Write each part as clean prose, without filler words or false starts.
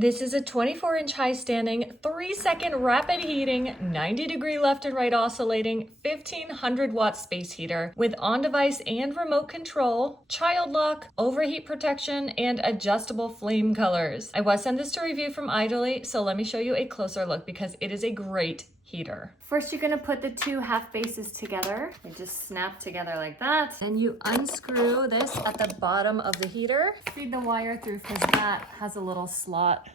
This is a 24-inch high standing, 3-second rapid heating, 90-degree left and right oscillating, 1500 watt space heater with on-device and remote control, child lock, overheat protection, and adjustable flame colors. I was sent this to review from Aidoly, so let me show you a closer look because it is a great heater. First, you're gonna put the two half bases together. They just snap together like that. Then you unscrew this at the bottom of the heater. Feed the wire through because that has a little slot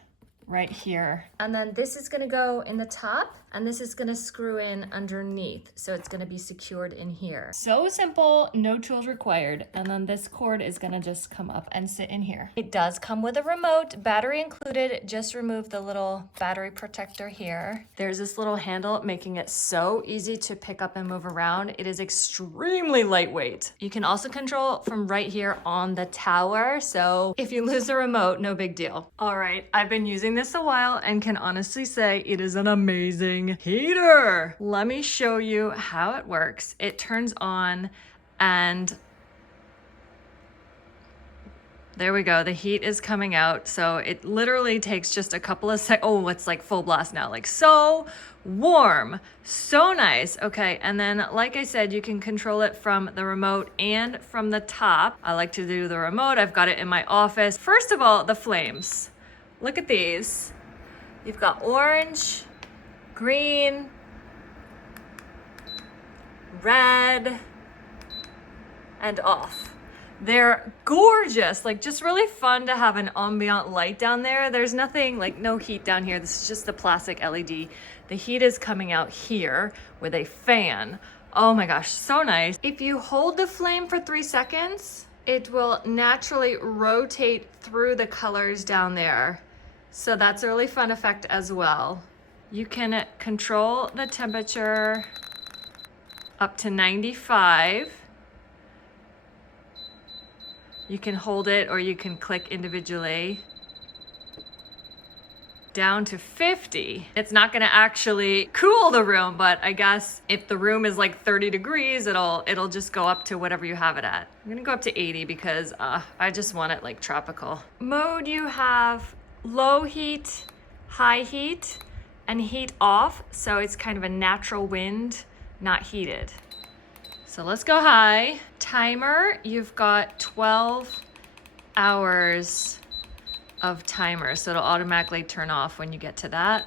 right here. And then this is gonna go in the top and this is gonna screw in underneath. So it's gonna be secured in here. So simple, no tools required. And then this cord is gonna just come up and sit in here. It does come with a remote, battery included. Just remove the little battery protector here. There's this little handle making it so easy to pick up and move around. It is extremely lightweight. You can also control from right here on the tower. So if you lose the remote, no big deal. All right, I've been using this a while and can honestly say it is an amazing heater. Let me show you how it works. It turns on and there we go. The heat is coming out. So it literally takes just a couple of seconds. Oh, it's like full blast now. Like so warm, so nice. Okay. And then, like I said, you can control it from the remote and from the top. I like to do the remote. I've got it in my office. First of all, the flames. Look at these. You've got orange, green, red, and off. They're gorgeous, like just really fun to have an ambient light down there. There's nothing, like no heat down here. This is just the plastic LED. The heat is coming out here with a fan. Oh my gosh, so nice. If you hold the flame for 3 seconds, it will naturally rotate through the colors down there. So that's a really fun effect as well. You can control the temperature up to 95. You can hold it or you can click individually. Down to 50. It's not gonna actually cool the room, but I guess if the room is like 30 degrees, it'll just go up to whatever you have it at. I'm gonna go up to 80 because I just want it like tropical. Mode, you have low heat, high heat, and heat off. So it's kind of a natural wind, not heated. So let's go high. Timer, you've got 12 hours of timer. So it'll automatically turn off when you get to that.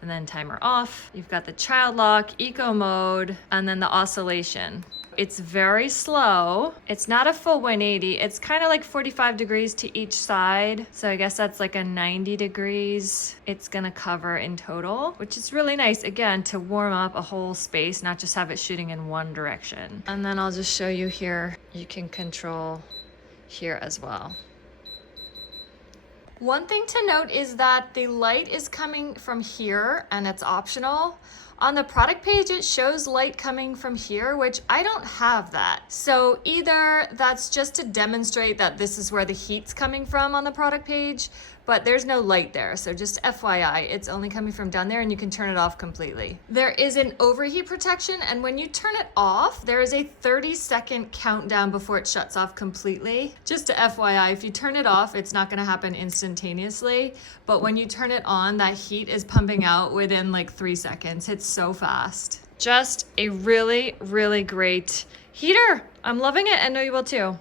And then timer off. You've got the child lock, eco mode, and then the oscillation. It's very slow. It's not a full 180. It's kind of like 45 degrees to each side. So I guess that's like a 90 degrees it's gonna cover in total, which is really nice, again, to warm up a whole space, not just have it shooting in one direction. And then I'll just show you here, you can control here as well. One thing to note is that the light is coming from here and it's optional. On the product page, it shows light coming from here, which I don't have that. So either that's just to demonstrate that this is where the heat's coming from on the product page, but there's no light there. So just FYI, it's only coming from down there and you can turn it off completely. There is an overheat protection, and when you turn it off, there is a 30-second countdown before it shuts off completely. Just to FYI, if you turn it off, it's not gonna happen instantaneously, but when you turn it on, that heat is pumping out within like 3 seconds. It's so fast. Just a really, really great heater. I'm loving it, and I know you will too.